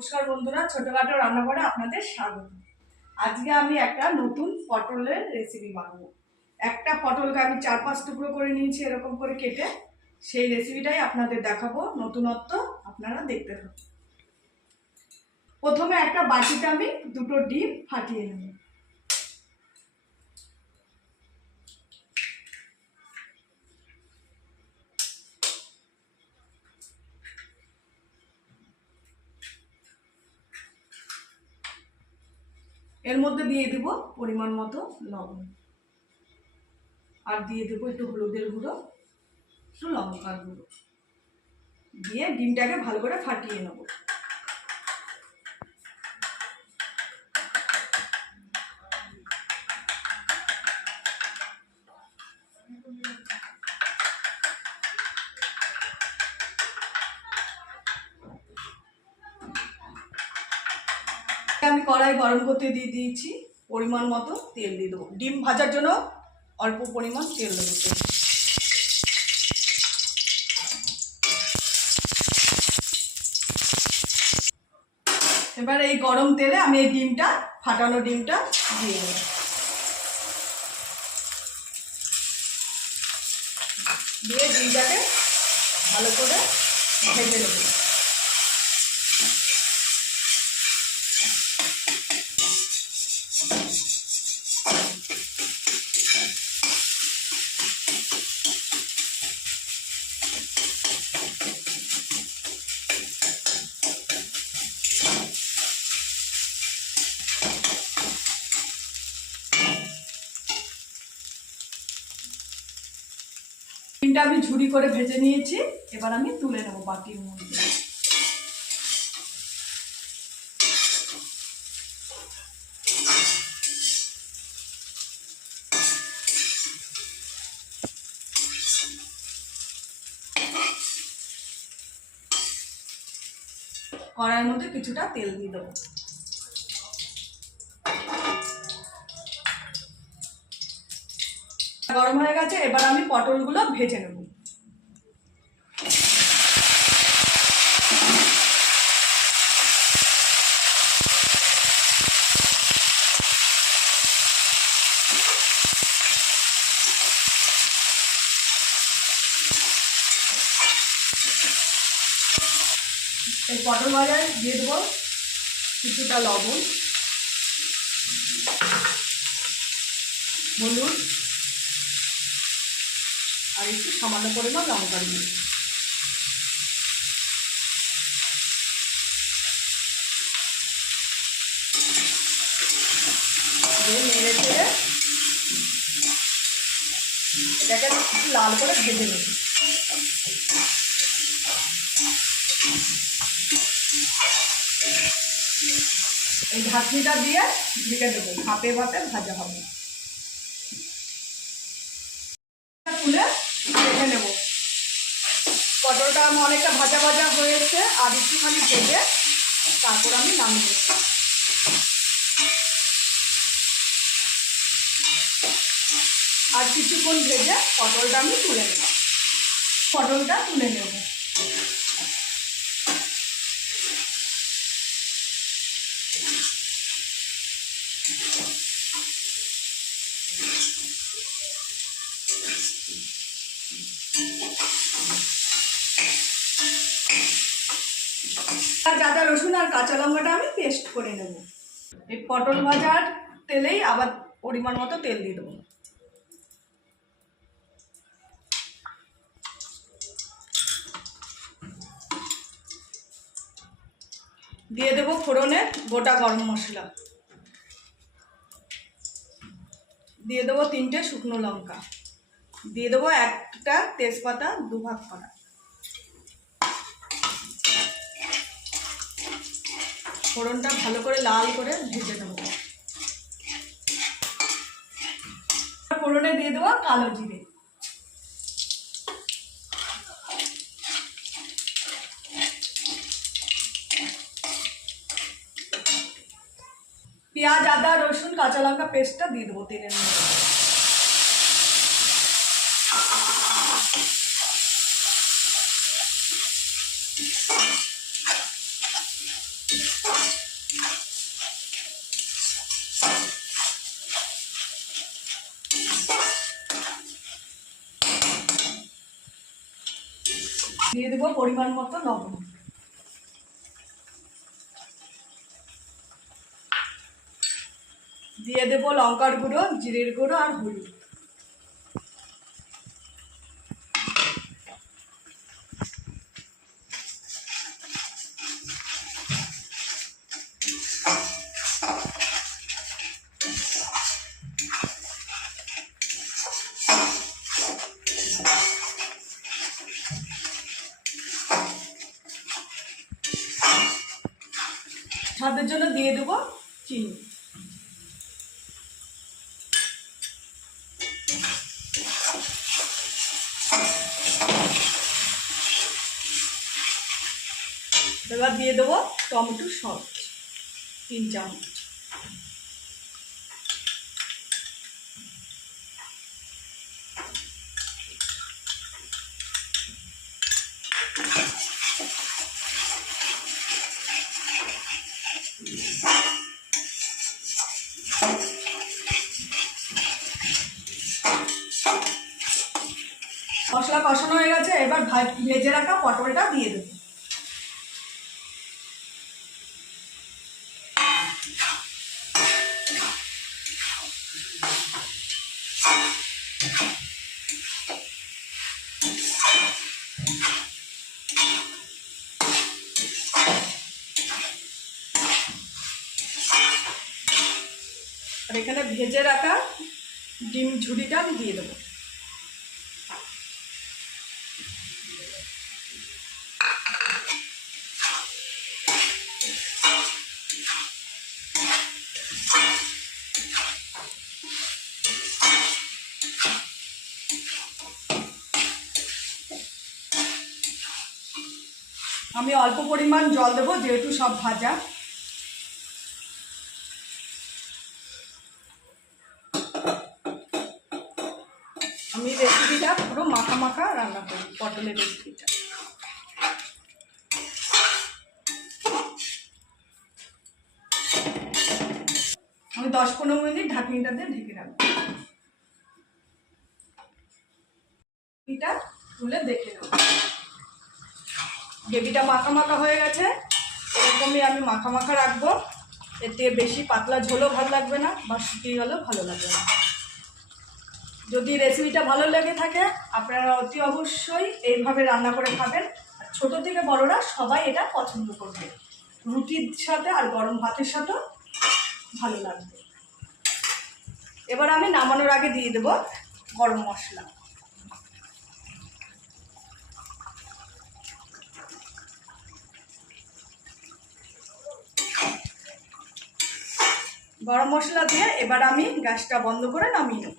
নমস্কার বন্ধুরা, ছোটখাটো রান্নাঘরে আপনাদের স্বাগত। আজকে আমি একটা নতুন পটলের রেসিপি বানাবো। একটা পটলকে আমি চার পাঁচ টুকরো করে নিয়েছি এরকম করে কেটে। সেই রেসিপিটাই আপনাদের দেখাবো, নতুনত্ব আপনারা দেখতে থাকুন। প্রথমে একটা বাটিতে আমি দুটো ডিম ফাটিয়ে নেব। এর মধ্যে দিয়ে দেব পরিমাণ মতো লবণ। আর দিয়ে দেবো একটু হলুদের গুঁড়ো, একটু লঙ্কার গুঁড়ো। দিয়ে ডিমটাকে ভালো করে ফাটিয়ে নেব। কড়াই গরম করতে দিয়ে দিয়েছি পরিমাণ মতো তেল দিয়ে দেবো। ডিম ভাজার জন্য অল্প পরিমাণ তেল দেবো। এবার এই গরম তেলে আমি এই ডিমটা, ফাটানো ডিমটা দিয়ে দেবো। দিয়ে ডিমটাকে ভালো করে ভেজে নেব। ডিমটা আমি ঝুড়ি করে ভেজে নিয়েছি। এবার আমি তুলে নেব বাটির মধ্যে। কড়াইয়ের মধ্যে কিছুটা তেল দিয়ে দেবো। গরম হয়ে গেছে, এবার আমি পটলগুলো ভেজে নেব। এই পটল ভাজায় দিয়ে দেবো কিছুটা লবণ, হলুদ আর একটু সামান্য পরিমাণ লঙ্কার গুঁড়ো নেড়ে লাল করে ভেজে নেব। এই ঢাকনিটা দিয়ে ঢেকে দেবো। ভাপে ভাপে ভাজা হবে তুলে রেখে নেব আমার অনেকটা ভাজা ভাজা হয়েছে, আর একটুখানি ভেজে তারপর আমি নামিয়ে আর কিছুক্ষণ ভেজে পটলটা আমি তুলে নেব। পটলটা তুলে নেব। আর আদা রসুন আর কাঁচা লঙ্কাটা আমি পেস্ট করে নেব। এই পটল ভাজার তেলেই আবার পরিমাণ মতো তেল দিয়ে দেবো। দিয়ে দেবো ফোড়নে গোটা গরম মশলা। দিয়ে দেবো তিনটে শুকনো লঙ্কা। দিয়ে দেবো একটা তেজপাতা দুভাগ করা। ফোড়নটা ভালো করে লাল করে ভেজে নেব। ফোড়নে দিয়ে দেবো কালো জিরে। পেঁয়াজ, আদা, রসুন, কাঁচা লঙ্কা পেস্টটা দিয়ে দেবো তেলের মধ্যে। দিয়ে দেবো পরিমাণ মতো লবণ। দিয়ে দেবো লঙ্কার গুঁড়ো জিরের গুঁড়ো আর হলুদ। দিয়ে দেবো চিনি। এবার দিয়ে দেবো টমেটো সস তিন চামচ। মশলা কষানো হয়ে গেছে, এবার ভেজে রাখা পটলটা দিয়ে দেবো। আর এখানে ভেজে রাখা ডিম ঝুড়িটা আমি দিয়ে দেবো। আমি অল্প পরিমাণ জল দেবো, যেহেতু সব ভাজা। আমি রেসিপিটা পুরো মাখা মাখা রান্না করি পটলের রেসিপিটা আমি দশ পনেরো মিনিট ঢাকনিটা দিয়ে ঢেকে রাখব। এটা তুলে দেখে নেব। গ্রেভিটা মাখা মাখা হয়ে গেছে। এরকমই আমি মাখা মাখা রাখব এতে বেশি পাতলা ঝোলও ভালো লাগবে না, বা শুকিয়ে গেলেও ভালো লাগবে না। যদি রেসিপিটা ভালো লেগে থাকে, আপনারা অতি অবশ্যই এইভাবে রান্না করে খাবেন। ছোটো থেকে বড়রা সবাই এটা পছন্দ করবে। রুটির সাথে আর গরম ভাতের সাথেও ভালো লাগবে। এবার আমি নামানোর আগে দিয়ে দেবো গরম মশলা। গরম মশলা দিয়ে এবার আমি গ্যাসটা বন্ধ করে নামিয়ে নেব।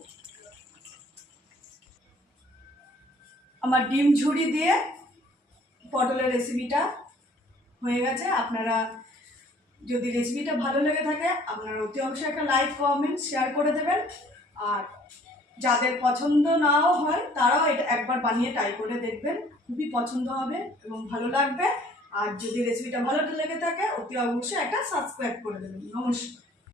আমার ডিম ঝুড়ি দিয়ে পটলের রেসিপিটা হয়ে গেছে। আপনারা যদি রেসিপিটা ভালো লেগে থাকে, আপনারা অতি অবশ্যই একটা লাইক, কমেন্ট, শেয়ার করে দেবেন। আর যাদের পছন্দ নাও হয়, তারাও এটা একবার বানিয়ে ট্রাই করে দেখবেন। খুবই পছন্দ হবে এবং ভালো লাগবে। আর যদি রেসিপিটা ভালো লেগে থাকে, অতি অবশ্যই একটা সাবস্ক্রাইব করে দেবেন। নমস্কার।